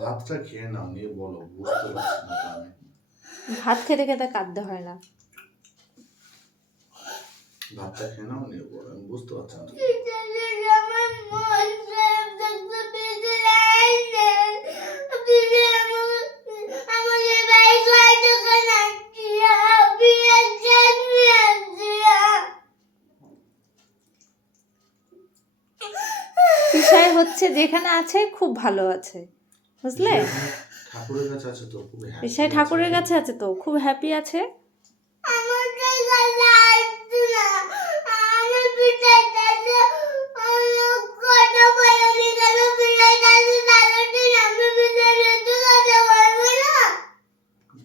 ভাতটা খেয়ে নাও, নিয়ে বলো, বুঝতে পারছি না তো আমি। ভাত খেতে খেতে কাঁদতে হয় না। ভাতটা খেয়ে নাও, নিয়ে বলো, আমি বুঝতে পারছি না। পিসাই হচ্ছে যেখানে আছে খুব ভালো আছে, বুঝলে? ঠাকুরের কাছে আছে তো, খুব হ্যাপি পিসাই ঠাকুরের কাছে আছে তো খুব হ্যাপি আছে।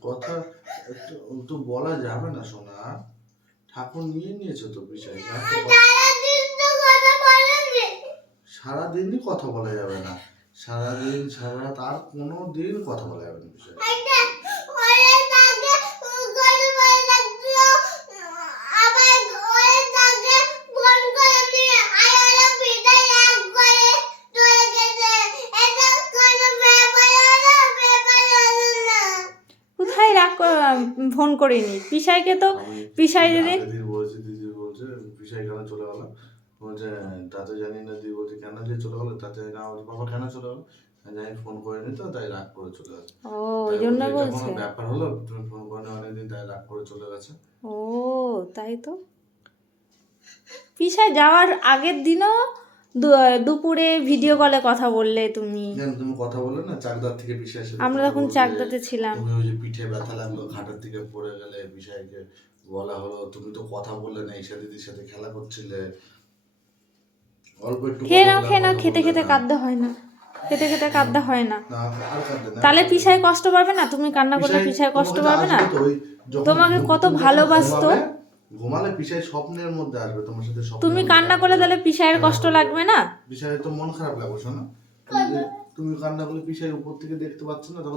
কথা তো বলা যাবে না সোনা, ঠাকুর নিয়ে নিয়েছে তো বিষয়। সারাদিনই কথা বলা যাবে না, সারাদিন সারা রাত আর কোনো দিন কথা বলা যাবে না বিষয়। কোথায় রাগ ফোন করিনি পিসাইকে তো। পিসাই যেদিন দিদি বলছে পিসাই কেন চলে গেল, বলছে তাতে জানি না। দিদি বলছে কেন যে চলে গেলো, তাতে জানি না। বাবা কেন চলে গেলো, জানি ফোন করেনি তো, তাই রাগ করে চলে গেছে। ও ওই জন্য বলছে কোনো ব্যাপার হলো, তুমি ফোন করনি অনেকদিন, তাই রাগ করে চলে গেছে। ও তাই তো। পিসাই যাওয়ার আগের দিনও দুপুরে ভিডিও কলে কথা বললে তুমি। তুমি কথা বললে না চাকদার থেকে পিসাই। আমরা তখন চাকদাতে ছিলাম। তুমি ওই যে পিঠে ব্যথা লাগলো, ঘাটের থেকে পড়ে গেলে, পিসাইকে বলা হলো, তুমি তো কথা বললে না, ঈশা দিদির সাথে খেলা করছিলে। অল্প একটু খেয়ে নাও, খেতে খেতে কাঁদতে হয় না, খেতে খেতে কাঁদতে হয় না। তাহলে পিসাই কষ্ট পাবে না? তুমি কান্না করলে পিসাই কষ্ট পাবে না? তোমাকে কত ভালোবাসতো। ঘুমালে পিসাই স্বপ্নের মধ্যে আসবে তোমার সাথে। তুমি কান্না করলে তাহলে পিসাইয়ের কষ্ট লাগবে না? পিসাইয়ের তো মন খারাপ লাগবে শোনা। তুমি কান্না করলে পিসাই উপর থেকে দেখতে পাচ্ছ না, তখন